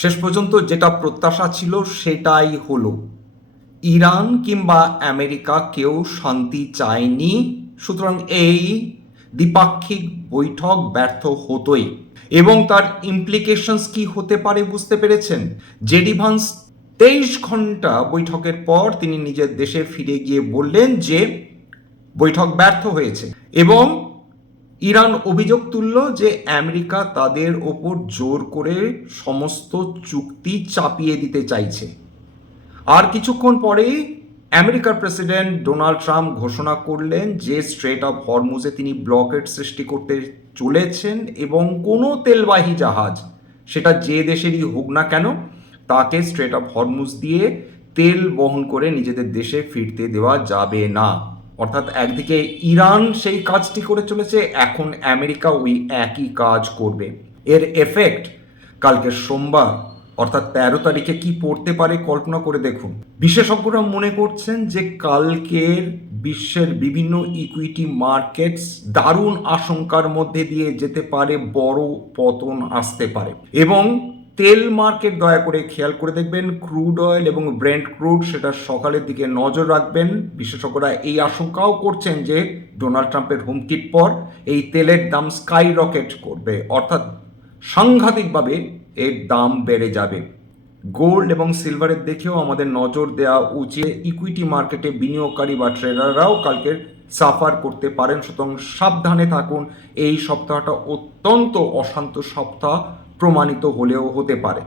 শেষ পর্যন্ত যেটা প্রত্যাশা ছিল সেটাই হলো। ইরান কিংবা আমেরিকা কেউ শান্তি চায়নি, সুতরাং এই দ্বিপাক্ষিক বৈঠক ব্যর্থ হতোই। এবং তার ইমপ্লিকেশনস কি হতে পারে বুঝতে পেরেছেন? জেডি ভান্স 23 ঘন্টা বৈঠকের পর তিনি নিজের দেশে ফিরে গিয়ে বললেন যে বৈঠক ব্যর্থ হয়েছে, এবং ইরান অভিযোগ তুলল যে আমেরিকা তাদের ওপর জোর করে সমস্ত চুক্তি চাপিয়ে দিতে চাইছে। আর কিছুক্ষণ পরেই আমেরিকার প্রেসিডেন্ট ডোনাল্ড ট্রাম্প ঘোষণা করলেন যে স্ট্রেট অফ হরমুজে তিনি ব্লকেড সৃষ্টি করতে চলেছেন, এবং কোনো তেলবাহী জাহাজ, সেটা যে দেশেরই হোক না কেন, তাকে স্ট্রেট অফ হরমুজ দিয়ে তেল বহন করে নিজেদের দেশে ফিরতে দেওয়া যাবে না। অর্থাৎ একদিকে ইরান সেই কাজটি করে চলেছে, এখন আমেরিকা ওই একই কাজ করবে। এর এফেক্ট কালকে সোমবার অর্থাৎ 13 তারিখে কি পড়তে পারে কল্পনা করে দেখুন। বিশেষজ্ঞরা মনে করছেন যে কালকের বিশ্বের বিভিন্ন ইকুইটি মার্কেটস দারুণ আশঙ্কার মধ্যে দিয়ে যেতে পারে, বড় পতন আসতে পারে। এবং তেল মার্কেট দয়া করে খেয়াল করে দেখবেন, ক্রুড অয়েল এবং ব্রেন্ট ক্রুড, সেটা সকালের দিকে নজর রাখবেন। বিশেষজ্ঞরা এই আশঙ্কাও করছেন যে ডোনাল্ড ট্রাম্পের হুমকির পর এই তেলের দাম স্কাই রকেট করবে, অর্থাৎ সাংঘাতিকভাবে এর দাম বেড়ে যাবে। গোল্ড এবং সিলভারের দিকেও আমাদের নজর দেওয়া উচিত। ইকুইটি মার্কেটে বিনিয়োগকারী বা ট্রেডাররাও কালকের সাফার করতে পারেন, সুতরাং সাবধানে থাকুন। এই সপ্তাহটা অত্যন্ত অশান্ত সপ্তাহ প্রমাণিত হলেও হতে পারে।